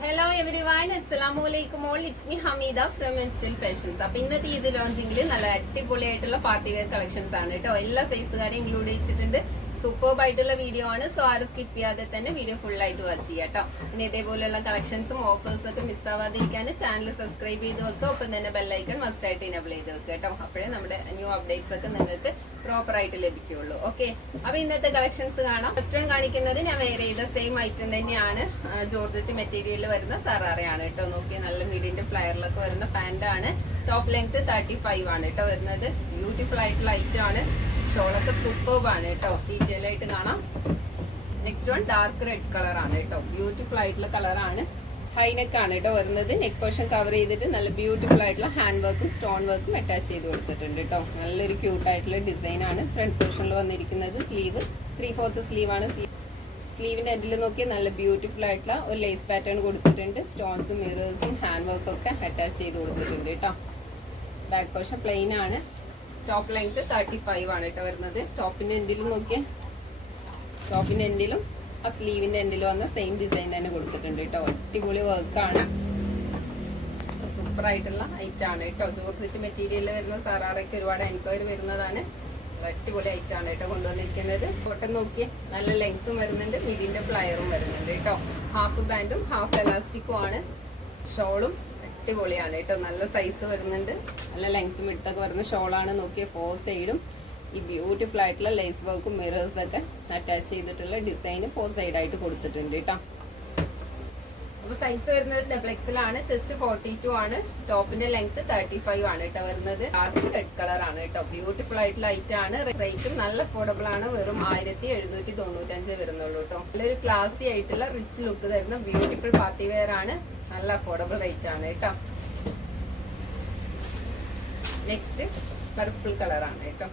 Hello every one അസ്സലാമു അലൈക്കും all it's me Hameeda from Instal Fashions അപ്പൊ ഇന്നത്തെ ഇത് ലോഞ്ചിങ്ങിൽ നല്ല അടിപൊളിയായിട്ടുള്ള പാർട്ടി വെയർ കളക്ഷൻസ് ആണ് കേട്ടോ. എല്ലാ സൈസുകാരെയും ഇൻക്ലൂഡ് ചെയ്തിട്ടുണ്ട്. സൂപ്പർബ് ആയിട്ടുള്ള വീഡിയോ ആണ്. സോ ആരും സ്കിപ്പ് ചെയ്യാതെ തന്നെ വീഡിയോ ഫുൾ ആയിട്ട് വാച്ച് ചെയ്യാം കേട്ടോ. പിന്നെ ഇതേപോലെയുള്ള കളക്ഷൻസും ഓഫേഴ്സ് ഒക്കെ മിസ് ആവാതിരിക്കാൻ ചാനൽ സബ്സ്ക്രൈബ് ചെയ്ത് വെക്കുക. ഒപ്പം തന്നെ ബെല്ലൈക്കൺ മസ്റ്റ് ആയിട്ട് ഇനബിൾ ചെയ്ത് വെക്കുക കേട്ടോ. അപ്പോഴേ നമ്മുടെ ന്യൂ അപ്ഡേറ്റ്സ് ഒക്കെ നിങ്ങൾക്ക് പ്രോപ്പർ ആയിട്ട് ലഭിക്കുകയുള്ളൂ. ഓക്കെ അപ്പൊ ഇന്നത്തെ കളക്ഷൻസ് കാണാം. ഫസ്റ്റ് വൺ കാണിക്കുന്നത് ഞാൻ വേറെ ചെയ്ത സെയിം ഐറ്റം തന്നെയാണ്. ജോർജറ്റ് മെറ്റീരിയലിൽ വരുന്ന സറാറയാണ് കേട്ടോ. നോക്കി നല്ല മീഡിയന്റെ ഫ്ലയറിലൊക്കെ വരുന്ന പാന്റ് ആണ്. ടോപ്പ് ലെങ്ത് തേർട്ടി ഫൈവ് ആണ് കേട്ടോ വരുന്നത്. ബ്യൂട്ടിഫുൾ ആയിട്ടുള്ള ഐറ്റം ആണ്. ഷോളൊക്കെ സൂപ്പർബ് ആണ് കേട്ടോ ഡീറ്റെയിൽ ആയിട്ട് കാണാം. Next one dark red colour ആണ് കേട്ടോ ബ്യൂട്ടിഫുൾ ആയിട്ടുള്ള കളറാണ് ആണ്. കേട്ടോ വരുന്നത്. നെക്ക് പോർഷൻ കവർ ചെയ്തിട്ട് നല്ല ബ്യൂട്ടിഫുൾ ആയിട്ടുള്ള ഹാൻഡ് വർക്കും സ്റ്റോൺ വർക്കും അറ്റാച്ച് ചെയ്ത് കൊടുത്തിട്ടുണ്ട് കേട്ടോ നല്ലൊരു ക്യൂട്ട് ആയിട്ടുള്ള ഡിസൈൻ ആണ്. ഫ്രണ്ട് പോർഷനിൽ വന്നിരിക്കുന്നത് സ്ലീവ് ത്രീ ഫോർത്ത് ആണ്. സ്ലീവിന്റെ എൻഡിൽ നോക്കി നല്ല ബ്യൂട്ടിഫുൾ ആയിട്ടുള്ള ഒരു ലേസ് പാറ്റേൺ കൊടുത്തിട്ടുണ്ട്. സ്റ്റോൺസും മിറേഴ്സും ഹാൻഡ് വർക്കും ഒക്കെ അറ്റാച്ച് ചെയ്ത് കൊടുത്തിട്ടുണ്ട് കേട്ടോ ബാക്ക് പോർഷൻ പ്ലെയിൻ ആണ്. ടോപ്പ് ലെങ്ത് തേർട്ടി ഫൈവ് ആണ് കേട്ടോ വരുന്നത്. ടോപ്പിന്റെ എൻഡിലും നോക്കിയാൽ ടോപ്പിന്റെ എൻഡിലും ആ സ്ലീവിന്റെ എൻഡിലും വന്ന സെയിം ഡിസൈൻ തന്നെ കൊടുത്തിട്ടുണ്ട് കേട്ടോ അടിപൊളി വർക്കാണ് സൂപ്പർ ആയിട്ടുള്ള ഐറ്റം ആണ് കേട്ടോ ജോർജറ്റ് മെറ്റീരിയലിൽ വരുന്ന സാറാറൊക്കെ ഒരുപാട് എൻക്വയറി വരുന്നതാണ്. അടിപൊളി ഐറ്റം ആണ് കേട്ടോ കൊണ്ടുവന്നിരിക്കുന്നത്. കോട്ടൺ നോക്കി നല്ല ലെങ്ത്തും വരുന്നുണ്ട്. മിഡിന്റെ പ്ലയറും വരുന്നുണ്ട് കേട്ടോ ഹാഫ് ബാൻഡും ഹാഫ് എലാസ്റ്റിക്കും ആണ്. ഷോളും അടിപൊളിയാണ് കേട്ടോ. നല്ല സൈസ് വരുന്നുണ്ട്. നല്ല ലെങ്ത് മിട്ടൊക്കെ വരുന്ന ഷോളാണ് നോക്കിയ ഫോർ സൈഡും ഈ ബ്യൂട്ടിഫുൾ ആയിട്ടുള്ള ലേസ് വർക്കും മിറേഴ്സ് ഒക്കെ അറ്റാച്ച് ചെയ്തിട്ടുള്ള ഡിസൈൻ ഫോർ സൈഡ് ആയിട്ട് കൊടുത്തിട്ടുണ്ട് കേട്ടോ. അപ്പൊ സൈസ് വരുന്നത് ഡബിൾ എക്സൽ ആണ്. ചെസ്റ്റ് ഫോർട്ടി ടു ആണ്. ടോപ്പിന്റെ ലെങ്ത് തേർട്ടി ഫൈവ് ആണ് കേട്ടോ വരുന്നത്. ഡാർക്ക് റെഡ് കളർ ആണ് കേട്ടോ. ബ്യൂട്ടിഫുൾ ആയിട്ടുള്ള ഐറ്റം ആണ്. റേറ്റും നല്ല അഫോർഡബിൾ ആണ്. വെറും ആയിരത്തി എഴുന്നൂറ്റി തൊണ്ണൂറ്റഞ്ച് വരുന്നുള്ളൂ കേട്ടോ. നല്ലൊരു ക്ലാസി ആയിട്ടുള്ള റിച്ച് ലുക്ക് തരുന്ന ബ്യൂട്ടിഫുൾ പാർട്ടി വെയർ ആണ്. നല്ല അഫോർഡബിൾ റേറ്റ് ആണ് കേട്ടോ. നെക്സ്റ്റ് പർപ്പിൾ കളർ ആണ് കേട്ടോ.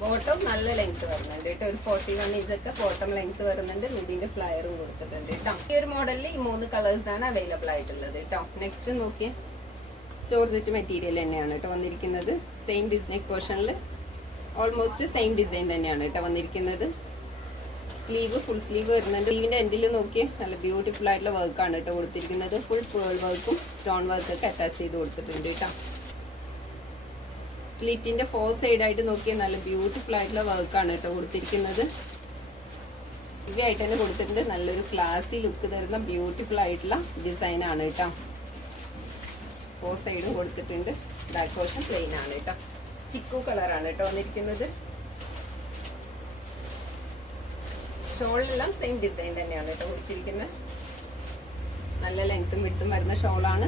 ബോട്ടം നല്ല ലെങ്ത് വരുന്നുണ്ട് കേട്ടോ. ഒരു ഫോർട്ടി വൺ ഇഞ്ച് ഒക്കെ ബോട്ടം ലെങ്ത് വരുന്നുണ്ട്. മിഡിന്റെ ഫ്ലയറും കൊടുത്തിട്ടുണ്ട് കേട്ടോ. ഈ ഒരു മോഡലിൽ ഈ മൂന്ന് കളേഴ്സ് ആണ് അവൈലബിൾ ആയിട്ടുള്ളത് കേട്ടോ. നെക്സ്റ്റ് നോക്കിയേ. ജോർജറ്റ് മെറ്റീരിയൽ തന്നെയാണ് കേട്ടോ വന്നിരിക്കുന്നത്. സെയിം ഡിസൈൻ പോർഷനിൽ ഓൾമോസ്റ്റ് സെയിം ഡിസൈൻ തന്നെയാണ് കേട്ടോ വന്നിരിക്കുന്നത്. സ്ലീവ് ഫുൾ സ്ലീവ് വരുന്നുണ്ട്. സ്ലീവിന്റെ എൻഡിൽ നോക്കി നല്ല ബ്യൂട്ടിഫുൾ ആയിട്ടുള്ള വർക്കാണ് കേട്ടോ കൊടുത്തിരിക്കുന്നത്. ഫുൾ പേൾ വർക്കും സ്റ്റോൺ വർക്കൊക്കെ അറ്റാച്ച് ചെയ്ത് കൊടുത്തിട്ടുണ്ട് കേട്ടോ. സ്ലിറ്റിന്റെ ഫോർ സൈഡ് ആയിട്ട് നോക്കിയാൽ നല്ല ബ്യൂട്ടിഫുൾ ആയിട്ടുള്ള വർക്കാണ് കേട്ടോ കൊടുത്തിരിക്കുന്നത്. ഇവയായിട്ട് തന്നെ കൊടുത്തിട്ടുണ്ട്. നല്ലൊരു ക്ലാസി ലുക്ക് തരുന്ന ബ്യൂട്ടിഫുൾ ആയിട്ടുള്ള ഡിസൈനാണ് കേട്ടോ. ഫോർ സൈഡും കൊടുത്തിട്ടുണ്ട്. ബാക്ക് പോർഷൻ പ്ലെയിൻ ആണ് കേട്ടോ. ചിക്കു കളറാണ് കേട്ടോ വന്നിരിക്കുന്നത്. ഷോളിലെല്ലാം സെയിം ഡിസൈൻ തന്നെയാണ് കേട്ടോ കൊടുത്തിരിക്കുന്നത്. നല്ല ലെങ്ത്തും വിട്ടും വരുന്ന ഷോളാണ്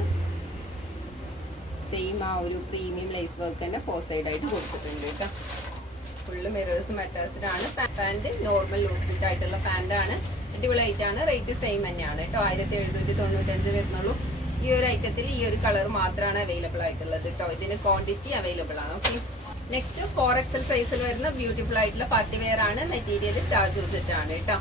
സെയിം ആ ഒരു പ്രീമിയം ലൈസ് വർക്ക് തന്നെ ഫോർ സൈഡ് ആയിട്ട് കൊടുത്തിട്ടുണ്ട് കേട്ടോ. ഫുള്ള് മിറേഴ്സും അറ്റാച്ച്ഡ് ആണ്. പാന്റ് നോർമൽ ലൂസ് ഫിറ്റ് ആയിട്ടുള്ള പാന്റ് ആണ്. അടിപൊളി ഐറ്റം റേറ്റ് സെയിം തന്നെയാണ് കേട്ടോ. ആയിരത്തി എഴുന്നൂറ്റി തൊണ്ണൂറ്റഞ്ച് വരുന്നുള്ളൂ. ഈ ഒരു ഐറ്റത്തിൽ ഈ ഒരു കളർ മാത്രമാണ് അവൈലബിൾ ആയിട്ടുള്ളത് കേട്ടോ ഇതിന് ക്വാണ്ടിറ്റി അവൈലബിൾ ആണ്. ഓക്കെ നെക്സ്റ്റ് ഫോർ എക്സൽ സൈസിൽ വരുന്ന ബ്യൂട്ടിഫുൾ ആയിട്ടുള്ള പാർട്ടി വെയർ ആണ്. മെറ്റീരിയൽ സ്റ്റാർ ചെയ്തിട്ടാണ് കേട്ടോ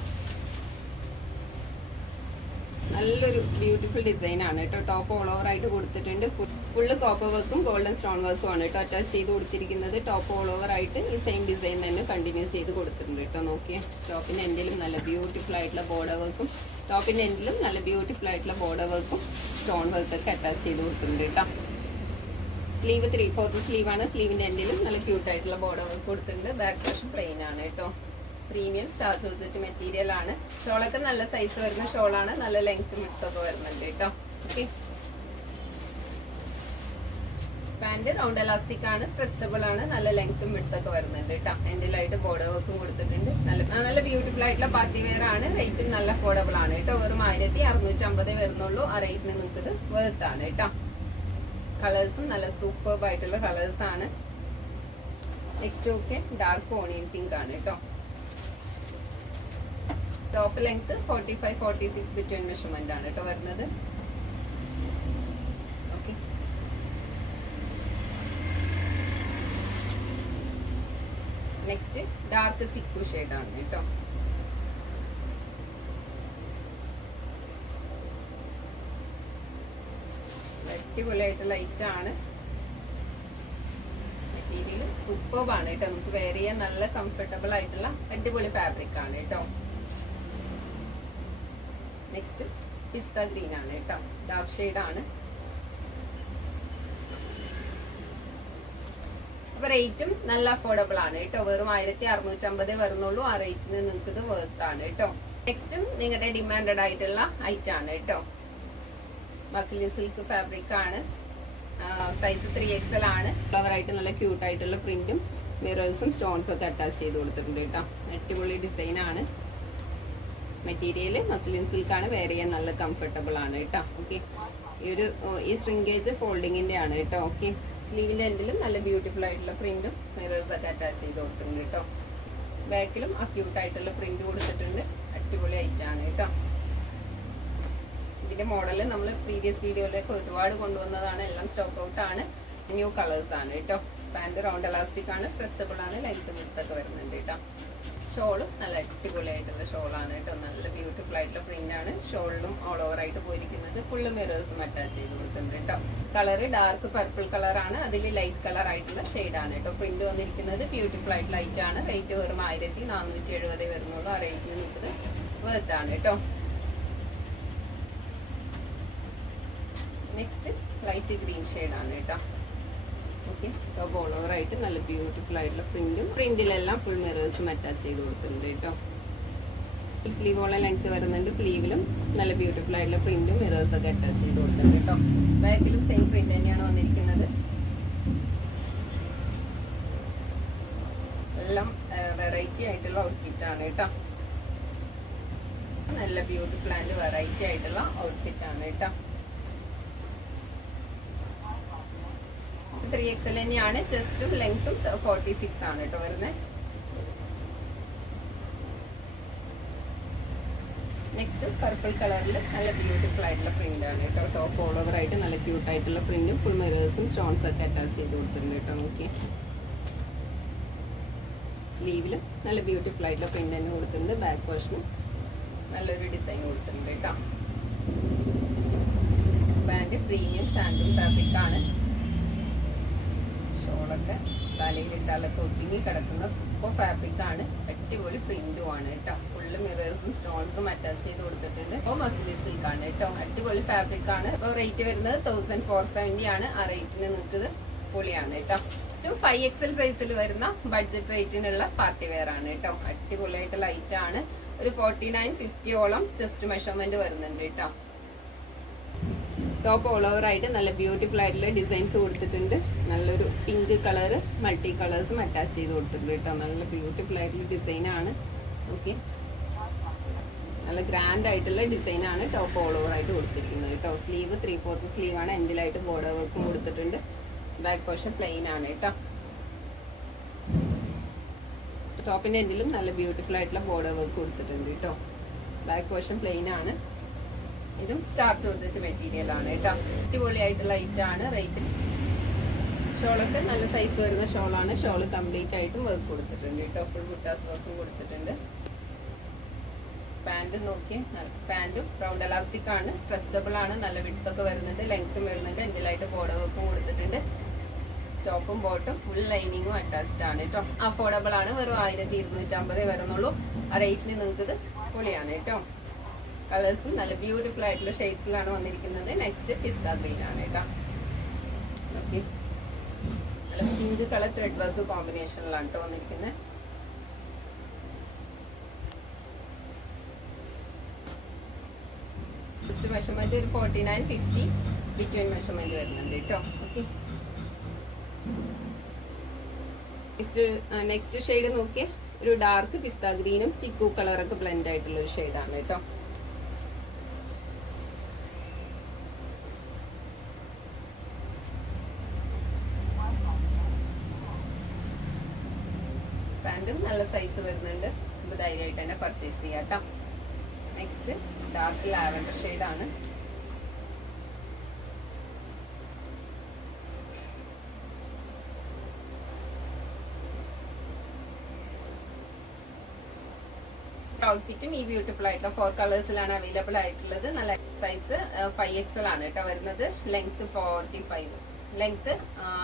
നല്ലൊരു ബ്യൂട്ടിഫുൾ ഡിസൈൻ ആണ് കേട്ടോ. ടോപ്പ് ഓൾ ഓവർ ആയിട്ട് കൊടുത്തിട്ടുണ്ട്. ഫുള്ള് കോപ്പർ വർക്കും ഗോൾഡൻ സ്റ്റോൺ വർക്കും ആണ് കേട്ടോ അറ്റാച്ച് ചെയ്ത് കൊടുത്തിരിക്കുന്നത്. ടോപ്പ് ഓൾ ഓവർ ആയിട്ട് ഈ സെയിം ഡിസൈൻ തന്നെ കണ്ടിന്യൂ ചെയ്ത് കൊടുത്തിട്ടുണ്ട് കേട്ടോ. നോക്കിയേ ടോപ്പിന്റെ എൻഡിലും നല്ല ബ്യൂട്ടിഫുൾ ആയിട്ടുള്ള ബോർഡർ വർക്കും ടോപ്പിന്റെ എൻഡിലും നല്ല ബ്യൂട്ടിഫുൾ ആയിട്ടുള്ള ബോർഡർ വർക്കും സ്റ്റോൺ വർക്കൊക്കെ അറ്റാച്ച് ചെയ്ത് കൊടുത്തിട്ടുണ്ട് കേട്ടോ. സ്ലീവ് ത്രീ ഫോർത്ത് സ്ലീവ് ആണ്. സ്ലീവിന്റെ എൻഡിലും നല്ല ക്യൂട്ട് ആയിട്ടുള്ള ബോർഡർ വർക്ക് കൊടുത്തിട്ടുണ്ട്. ബാക്ക് വശം പ്ലെയിൻ ആണ് കേട്ടോ. പ്രീമിയം സ്റ്റാർ ജോർജറ്റ് മെറ്റീരിയൽ ആണ്. ഷോളൊക്കെ നല്ല സൈസ് വരുന്ന ഷോളാണ്. നല്ല ലെങ്ത് ഒക്കെ വരുന്നുണ്ട് കേട്ടോ. ഓക്കെ പാന്റ് റൗണ്ട് എലാസ്റ്റിക് ആണ് സ്ട്രെച്ചബിൾ ആണ്. നല്ല ലെങ്ത്തും മിഡ്ത്തൊക്കെ വരുന്നുണ്ട് കേട്ടോ. എൻഡിലായിട്ട് ബോർഡർ വർക്കും കൊടുത്തിട്ടുണ്ട്. നല്ല നല്ല ബ്യൂട്ടിഫുൾ ആയിട്ടുള്ള പാർട്ടി വെയർ ആണ്. റേറ്റും നല്ല അഫോർഡബിൾ ആണ് കേട്ടോ. വെറും ആയിരത്തി അറുന്നൂറ്റി അമ്പതേ വരുന്നുള്ളൂ. ആ റേറ്റിന് നിങ്ങൾക്ക് വേർത്ത് ആണ് കേട്ടോ. കളേഴ്സും നല്ല സൂപ്പർബ് ആയിട്ടുള്ള കളേഴ്സ് ആണ്. Next okay dark onion pink ആണ് കേട്ടോ. Top length forty five forty six between measurement ആണ് കേട്ടോ വരുന്നത് നെക്സ്റ്റ് ഡാർക്ക് ചിക്കു ആണ് കേട്ടോ അടിപൊളിയായിട്ട് ലൈറ്റ് ആണ്. മെറ്റീരിയൽ സൂപ്പർബ് ആണ് കേട്ടോ നമുക്ക് ചെയ്യാൻ നല്ല കംഫർട്ടബിൾ ആയിട്ടുള്ള അടിപൊളി ഫാബ്രിക് ആണ് കേട്ടോ നെക്സ്റ്റ് പിസ്ത ഗ്രീൻ ആണ് കേട്ടോ. ഡാർക്ക് ആണ്. അപ്പൊ റേറ്റും നല്ല അഫോർഡബിൾ ആണ് കേട്ടോ. വെറും ആയിരത്തി അറുന്നൂറ്റമ്പതേ വരുന്നുള്ളൂ. ആ റേറ്റിന് നിങ്ങൾക്ക് ഇത് വർത്ത് ആണ് കേട്ടോ. നെക്സ്റ്റും നിങ്ങളുടെ ഡിമാൻഡഡ് ആയിട്ടുള്ള ഐറ്റം ആണ് കേട്ടോ. മസിലിൻ സിൽക്ക് ഫാബ്രിക് ആണ്. സൈസ് ത്രീ എക്സൽ ആണ്. ഫ്ലവർ ആയിട്ട് നല്ല ക്യൂട്ടായിട്ടുള്ള പ്രിന്റും മിറേഴ്സും സ്റ്റോൺസും ഒക്കെ അറ്റാച്ച് ചെയ്ത് കൊടുത്തിട്ടുണ്ട് കേട്ടോ. അടിപൊളി ഡിസൈൻ ആണ്. മെറ്റീരിയൽ മസ്ലിൻ സിൽക്ക് ആണ് വെയർ ചെയ്യാൻ നല്ല കംഫർട്ടബിൾ ആണ് കേട്ടോ. ഓക്കെ ഈ ഒരു ഈ സ്ട്രിങ്കേജ് ഫോൾഡിങ്ങിന്റെ ആണ് കേട്ടോ. ഓക്കെ സ്ലീവിന്റെ എൻഡിലും നല്ല ബ്യൂട്ടിഫുൾ ആയിട്ടുള്ള പ്രിന്റും മിറേഴ്സ് ഒക്കെ അറ്റാച്ച് ചെയ്ത് കൊടുത്തിട്ടുണ്ട് കേട്ടോ. ബാക്കിലും അക്യൂട്ട് ക്യൂട്ട് ആയിട്ടുള്ള പ്രിന്റ് കൊടുത്തിട്ടുണ്ട്. അടിപൊളി ഐറ്റം ആണ് കേട്ടോ. ഇതിന്റെ മോഡൽ നമ്മൾ പ്രീവിയസ് വീഡിയോയിലൊക്കെ ഒരുപാട് കൊണ്ടുവന്നതാണ്. എല്ലാം സ്റ്റോക്ക് ഔട്ട് ആണ്. ന്യൂ കളേഴ്സ് ആണ് കേട്ടോ. പാന്റ് റൗണ്ട് എലാസ്റ്റിക് ആണ് സ്ട്രെച്ചബിൾ ആണ് ലെങ്ത് വിടുത്തൊക്കെ വരുന്നുണ്ട് കേട്ടോ. ഷോളും നല്ല അടിപൊളിയായിട്ടുള്ള ഷോളാണ് കേട്ടോ. നല്ല ബ്യൂട്ടിഫുൾ ആയിട്ടുള്ള പ്രിന്റ് ആണ്. ഷോളിലും ഓൾ ഓവർ ആയിട്ട് പോയിരിക്കുന്നത്. ഫുള്ള് മിറേഴ്സും അറ്റാച്ച് ചെയ്ത് കൊടുത്തിട്ടുണ്ട് കേട്ടോ. കളർ ഡാർക്ക് പർപ്പിൾ കളർ ആണ്. അതിൽ ലൈറ്റ് കളർ ആയിട്ടുള്ള ഷെയ്ഡ് ആണ് കേട്ടോ. പ്രിന്റ് വന്നിരിക്കുന്നത് ബ്യൂട്ടിഫുൾ ആയിട്ട് ലൈറ്റ് ആണ്. റേറ്റ് വെറും ആയിരത്തി നാനൂറ്റി എഴുപതേ വരുന്നുള്ളൂ. ആ റേറ്റ് നിൽക്കുന്നത് വേർത്ത് ആണ് കേട്ടോ. നെക്സ്റ്റ് ലൈറ്റ് ഗ്രീൻ ആണ് കേട്ടോ. ഓക്കെ. ഓൾ ഓവർ ആയിട്ട് നല്ല ബ്യൂട്ടിഫുൾ ആയിട്ടുള്ള പ്രിന്റും പ്രിന്റിലെല്ലാം ഫുൾ മിറേഴ്സ് അറ്റാച്ച് ചെയ്ത് കൊടുക്കുന്നുണ്ട് കേട്ടോ. സ്ലീവ് ഓളം ലെങ്ത് വരുന്നുണ്ട് സ്ലീവിലും നല്ല ബ്യൂട്ടിഫുൾ ആയിട്ടുള്ള പ്രിന്റും മിറേഴ്സ് ഒക്കെ അറ്റാച്ച് ചെയ്ത് കൊടുക്കുന്നുണ്ട് കേട്ടോ. ബാക്കിലും സെയിം പ്രിന്റ് തന്നെയാണ് വന്നിരിക്കുന്നത്. എല്ലാം വെറൈറ്റി ആയിട്ടുള്ള ഔട്ട്ഫിറ്റ് ആണ് കേട്ടോ. നല്ല ബ്യൂട്ടിഫുൾ ആൻഡ് വെറൈറ്റി ആയിട്ടുള്ള ഔട്ട്ഫിറ്റ് ആണ് കേട്ടോ. ത്രീ എക്സൽ തന്നെയാണ്. ചെസ്റ്റും ലെങ്ത്തും ഫോർട്ടി സിക്സ് ആണ് കേട്ടോ വരുന്നത് നെക്സ്റ്റ് പർപ്പിൾ കളറിൽ നല്ല ബ്യൂട്ടിഫുൾ ആയിട്ടുള്ള പ്രിന്റ് ആണ് കേട്ടോ ടോപ്പ് ഓൾ ഓവർ ആയിട്ട് നല്ല ക്യൂട്ട് ആയിട്ടുള്ള പ്രിന്റും ഫുൾ മിറേഴ്സും സ്റ്റോൺസ് ഒക്കെ അറ്റാച്ച് ചെയ്ത് കൊടുത്തിട്ടുണ്ട് കേട്ടോ നോക്കി. സ്ലീവിലും നല്ല ബ്യൂട്ടിഫുൾ ആയിട്ടുള്ള പ്രിന്റ് തന്നെ കൊടുത്തിട്ടുണ്ട്. ബാക്ക് പോർഷനും നല്ലൊരു ഡിസൈൻ കൊടുത്തിട്ടുണ്ട് കേട്ടോ ബാൻഡ് പ്രീമിയം ഷാൻഡും ഫാബ്രിക് ആണ്. ഷോളൊക്കെ തലയിലിട്ടാലൊക്കെ ഒതുങ്ങി കിടക്കുന്ന സൂപ്പർ ഫാബ്രിക് ആണ്. അടിപൊളി പ്രിന്റും ആണ് കേട്ടോ. ഫുള്ള് മിറേഴ്സും സ്റ്റോൺസും അറ്റാച്ച് ചെയ്ത് കൊടുത്തിട്ടുണ്ട്. അപ്പോൾ മസിലി സിൽക്കാണ് കേട്ടോ. അടിപൊളി ഫാബ്രിക് ആണ്. അപ്പോൾ റേറ്റ് വരുന്നത് തൗസൻഡ് ഫോർ സെവന്റി ആണ്. ആ റേറ്റിന് നിൽക്കുന്നത് പൊളിയാണ് കേട്ടോ. ജസ്റ്റ് ഫൈവ് എക്സൽ സൈസിൽ വരുന്ന ബഡ്ജറ്റ് റേറ്റിനുള്ള പാർട്ടി വെയർ ആണ് കേട്ടോ. അടിപൊളിയായിട്ട് ലൈറ്റ് ആണ്. ഒരു ഫോർട്ടി നയൻ ഫിഫ്റ്റിയോളം ചെസ്റ്റ് മെഷർമെന്റ് വരുന്നുണ്ട് കേട്ടോ. ടോപ്പ് ഓൾ ഓവർ ആയിട്ട് നല്ല ബ്യൂട്ടിഫുൾ ആയിട്ടുള്ള ഡിസൈൻസ് കൊടുത്തിട്ടുണ്ട്. നല്ലൊരു പിങ്ക് കളർ മൾട്ടി കളേഴ്സും അറ്റാച്ച് ചെയ്ത് കൊടുത്തിട്ടുണ്ട് കേട്ടോ. നല്ല ബ്യൂട്ടിഫുൾ ആയിട്ടുള്ള ഡിസൈനാണ് ഓക്കെ നല്ല ഗ്രാൻഡ് ആയിട്ടുള്ള ഡിസൈനാണ് ടോപ്പ് ഓൾ ഓവർ ആയിട്ട് കൊടുത്തിരിക്കുന്നത് കേട്ടോ. സ്ലീവ് ത്രീ ഫോർത്ത് സ്ലീവ് ആണ് എൻഡിലായിട്ട് ബോർഡർ വർക്കും കൊടുത്തിട്ടുണ്ട്. ബാക്ക് പോർഷൻ പ്ലെയിൻ ആണ് കേട്ടോ. ടോപ്പിന്റെ എൻഡിലും നല്ല ബ്യൂട്ടിഫുൾ ആയിട്ടുള്ള ബോർഡർ വർക്ക് കൊടുത്തിട്ടുണ്ട് കേട്ടോ. ബാക്ക് പോർഷൻ പ്ലെയിൻ ആണ്. ഇതും സ്റ്റാർ ജോർജറ്റ് മെറ്റീരിയൽ ആണ് കേട്ടോ. അടിപൊളിയായിട്ടുള്ള ഐറ്റം ആണ് റേറ്റ് ഷോളൊക്കെ നല്ല സൈസ് വരുന്ന ഷോളാണ്. ഷോൾ കംപ്ലീറ്റ് ആയിട്ടും വർക്ക് കൊടുത്തിട്ടുണ്ട് കേട്ടോ. ഫുൾ ബുട്ടാസ് വർക്കും കൊടുത്തിട്ടുണ്ട്. പാന്റ് നോക്കി. പാന്റും റൗണ്ട് എലാസ്റ്റിക് ആണ്. സ്ട്രെച്ചബിൾ ആണ്. നല്ല വിടുത്തൊക്കെ വരുന്നുണ്ട്. ലെങ്ത്തും വരുന്നുണ്ട്. എന്തിലായിട്ട് ബോർഡർ വർക്കും കൊടുത്തിട്ടുണ്ട്. ടോപ്പും ബോട്ടും ഫുൾ ലൈനിങ്ങും അറ്റാച്ച്ഡ് ആണ് കേട്ടോ. അഫോർഡബിൾ ആണ്. വെറും ആയിരത്തി ഇരുന്നൂറ്റമ്പതേ വരുന്നുള്ളൂ. ആ റേറ്റിന് നിങ്ങൾക്ക് ഇത് പൊളിയാണ് കേട്ടോ. കളേഴ്സും നല്ല ബ്യൂട്ടിഫുൾ ആയിട്ടുള്ള ഷെയ്ഡ്സിലാണ് വന്നിരിക്കുന്നത്. നെക്സ്റ്റ് പിസ്ത ഗ്രീൻ ആണ് കേട്ടോ. ഓക്കെ നല്ല പിങ്ക് കളർ ത്രെഡ് വർക്ക് കോമ്പിനേഷനിലാണ് കേട്ടോ വന്നിരിക്കുന്നത്. ഫസ്റ്റ് മെഷർമെന്റ് ഒരു forty nine fifty between measurement വരുന്നുണ്ട് കേട്ടോ. ഓക്കെ നെക്സ്റ്റ് നെക്സ്റ്റ് ഷെയ്ഡ് നോക്കിയേ. ഒരു ഡാർക്ക് പിസ്ത ഗ്രീനും ചിക്കു കളറൊക്കെ ബ്ലെൻഡ് ആയിട്ടുള്ള ഒരു ഷെയ്ഡാണ് കേട്ടോ. പാന്റും നല്ല സൈസ് വരുന്നുണ്ട്. നമുക്ക് ധൈര്യമായിട്ട് തന്നെ പർച്ചേസ് ചെയ്യാം നെക്സ്റ്റ് ഡാർക്ക് ലാവൻഡർ ഷെയ്ഡാണ് ഔട്ട്ഫിറ്റും ഈ ബ്യൂട്ടിഫുൾ ആയിട്ടുള്ള ഫോർ കളേഴ്സിലാണ് അവൈലബിൾ ആയിട്ടുള്ളത്. നല്ല സൈസ് ഫൈവ് എക്സൽ ആണ് കേട്ടോ വരുന്നത്. ലെങ്ത് ഫോർട്ടി ഫൈവ് ലെങ്ത്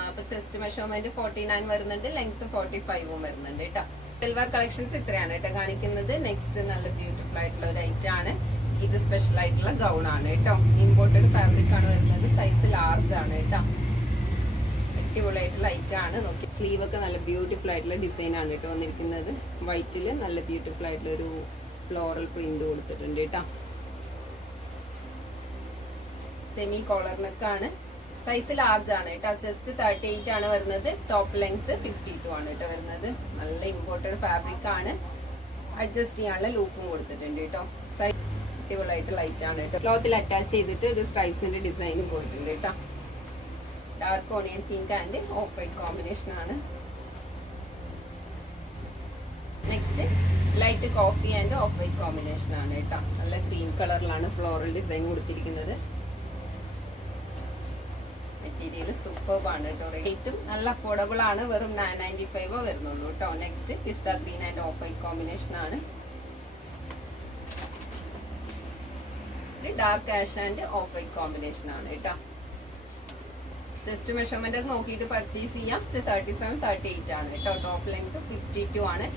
അപ്പൊ ചെസ്റ്റ് മെഷർമെന്റ് ഫോർട്ടി നയൻ വരുന്നുണ്ട് ലെങ്ത് ഫോർട്ടി ഫൈവും വരുന്നുണ്ട് കേട്ടോ സിൽവർ കളക്ഷൻസ് ഇത്രയാണ് കേട്ടോ കാണിക്കുന്നത്. നെക്സ്റ്റ് നല്ല ബ്യൂട്ടിഫുൾ ആയിട്ടുള്ള ഒരു ഐറ്റം ആണ്. ഇത് സ്പെഷ്യൽ ആയിട്ടുള്ള ഗൗൺ ആണ് കേട്ടോ ഇമ്പോർട്ടഡ് ഫാബ്രിക് ആണ് വരുന്നത്. സൈസ് ലാർജ് ആണ് കേട്ടോ അടിപൊളിയായിട്ടുള്ള ഐറ്റം ആണ്. നോക്കി. സ്ലീവ് ഒക്കെ നല്ല ബ്യൂട്ടിഫുൾ ആയിട്ടുള്ള ഡിസൈൻ ആണ് കേട്ടോ വന്നിരിക്കുന്നത്. വൈറ്റിൽ നല്ല ബ്യൂട്ടിഫുൾ ആയിട്ടുള്ള ഒരു ഫ്ലോറൽ പ്രിന്റ് കൊടുത്തിട്ടുണ്ട് കേട്ടോ സെമി കോളർ നെക്കാണ് സൈസ് ലാർജ് ആണ് കേട്ടോ. ചെസ്റ്റ് തേർട്ടി എയ്റ്റ് ആണ് വരുന്നത്. ടോപ്പ് ലെങ്ത് ഫിഫ്റ്റി ടു ആണ് കേട്ടോ വരുന്നത്. നല്ല ഇമ്പോർട്ടഡ് ഫാബ്രിക് ആണ്. അഡ്ജസ്റ്റ് ചെയ്യാനുള്ള ലൂപ്പും കൊടുത്തിട്ടുണ്ട് കേട്ടോ. സൈസ് ആയിട്ട് ലൈറ്റ് ആണ് കേട്ടോ. ക്ലോത്തിൽ അറ്റാച്ച് ചെയ്തിട്ട് ഒരു സ്ട്രൈപ്സിന്റെ ഡിസൈനും പോയിട്ടുണ്ട് കേട്ടോ. Dark onion pink and off white combination ആണ്. Next light coffee and off white combination ആണ് കേട്ടോ. നല്ല ഗ്രീൻ കളറിലാണ് ഫ്ലോറൽ ഡിസൈൻ കൊടുത്തിരിക്കുന്നത്. മെറ്റീരിയൽ സൂപ്പർബ് ആണ് കേട്ടോ. റേറ്റും നല്ല അഫോർഡബിൾ ആണ്. വെറും നയൻ നയന്റി ഫൈവോ വരുന്നുള്ളൂ കേട്ടോ. Next pista green and off white combination ആണ്. Dark ash and off white combination ആണ് കേട്ടോ. ജസ്റ്റ് മെഷർമെന്റ് നോക്കിയിട്ട് പർച്ചേസ് ചെയ്യാം. തേർട്ടി സെവൻ തേർട്ടി എയ്റ്റ് ആണ് കേട്ടോ. ടോപ്പ് ലെങ്ത് ഫിഫ്റ്റി ടു ആണ്.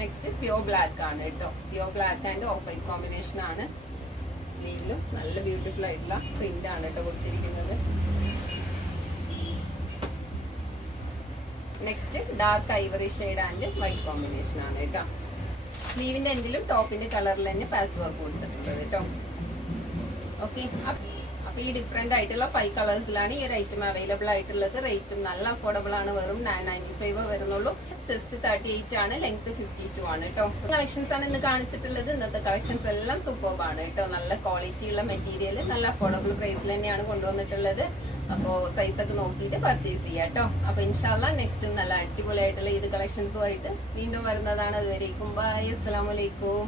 നെക്സ്റ്റ് പ്യോർ ബ്ലാക്ക് ആണ് കേട്ടോ. Pure black and off white combination ആണ് സ്ലീവിലും നല്ല ബ്യൂട്ടിഫുൾ ആയിട്ടുള്ള പ്രിന്റ് ആണ് കേട്ടോ കൊടുത്തിരിക്കുന്നത്. Next dark ivory shade and white combination ആണ് കേട്ടോ. സ്ലീവിന്റെ എൻഡിലും ടോപ്പിന്റെ കളറിൽ തന്നെ പാച്ച് വർക്ക് കൊടുത്തിട്ടുള്ളത് കേട്ടോ. ഓക്കെ ഈ ഡിഫറെന്റ് ആയിട്ടുള്ള ഫൈവ് കളേഴ്സിലാണ് ഈ ഒരു ഐറ്റം അവൈലബിൾ ആയിട്ടുള്ളത്. റേറ്റും നല്ല അഫോർഡബിൾ ആണ്. വെറും നയൻ നയന്റി ഫൈവ് വരുന്നുള്ളൂ. ചെസ്റ്റ് തേർട്ടി എയ്റ്റ് ആണ്. ലെങ്ത് ഫിഫ്റ്റി ടു ആണ് കേട്ടോ കളക്ഷൻസ് ആണ് ഇന്ന് കാണിച്ചിട്ടുള്ളത്. ഇന്നത്തെ കളക്ഷൻസ് എല്ലാം സൂപ്പർബ് ആണ് കേട്ടോ നല്ല ക്വാളിറ്റി ഉള്ള മെറ്റീരിയൽ നല്ല അഫോർഡബിൾ പ്രൈസിൽ തന്നെയാണ് കൊണ്ടുവന്നിട്ടുള്ളത്. അപ്പോൾ സൈസ് ഒക്കെ നോക്കിയിട്ട് പർച്ചേസ് ചെയ്യാം കേട്ടോ അപ്പോൾ ഇൻഷാല്ല നെക്സ്റ്റ് നല്ല അടിപൊളിയായിട്ടുള്ള ഇത് കളക്ഷൻസുമായിട്ട് വീണ്ടും വരുന്നതാണ്. അതുവരേക്കും ബൈ അസ്സലാമലൈക്കും